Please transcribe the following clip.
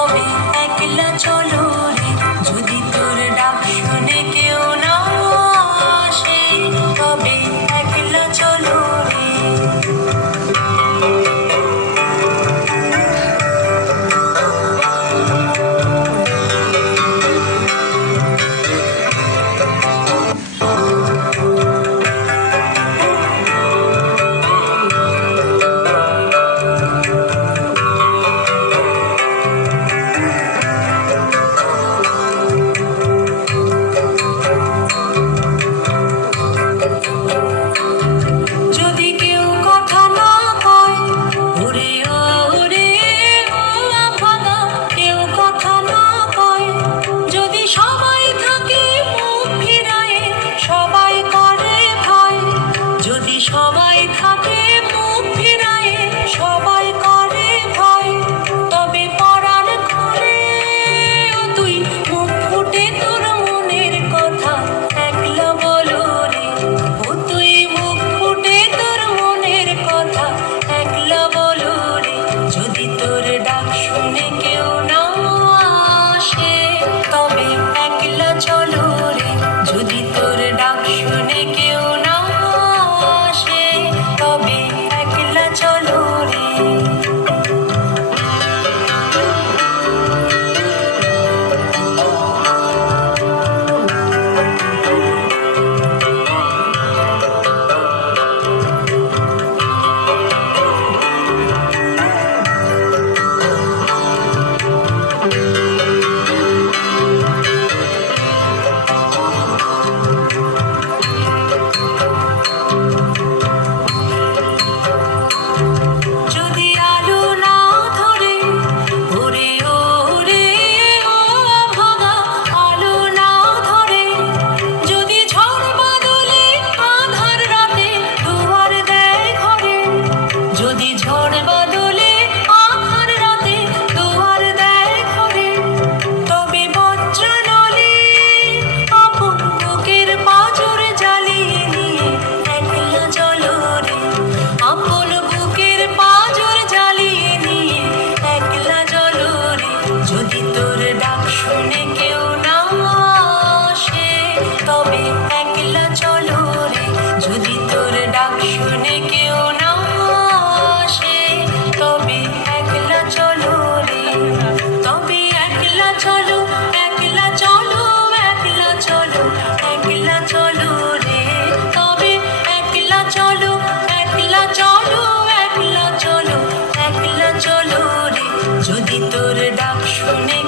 তবে একলা চলো রে, যদি তোর ডাক শুনে কেউ না আসে, তবে একলা চলো রে। যদি কেউ কথা না কয়, ওরে ও ওরে ও আভাগা, কেউ কথা না কয়, যদি সবাই থাকে মুখ ফিরায়ে, সবাই করে ভয়, যদি সবাই থাকে মুখ ফিরায়ে, সবাই করে ভয়, তবে পরাণ খুলে ও তুই মুখ ফুটে তোর মনের কথা একলা বলো রে, ও তুই মুখ ফুটে তোর মনের কথা একলা বলো রে। যদি তোর ডাক শুনে কেউ না আসে, তবে একলা চলো রে, যদি তোর ডাক শুনে কেউ না আসে, তবে একলা চলো রে। যদি আলো না ধরে, ওরে ও রে ও ভাগা, আলো না ধরে, যদি ঝড় বাদলে আধার রাতে দুয়ার দেয় ঘরে, যদি ঝড় বাদলে আধার রাতে দুয়ার দেয় ঘরে, তবে বজ্রনলে আপন বুকের পাঁজর জ্বালিয়ে নিয়ে একলা চলো রে, আপন বুকের পাঁজর জ্বালিয়ে নিয়ে একলা চলো রে। যদি তোর ডাক শুনে কেউ না আসে, তবে একলা চলো রে, যদি তোর ডাক শুনে কেউ না আসে, তবে একলা চলো রে, তবে একলা চলো, একলা চলো, একলা চলো, একলা চলো রে, তবে একলা চলো, একলা চলো, একলা চলো, একলা চলো রে। যদি তোর ডাক শুনে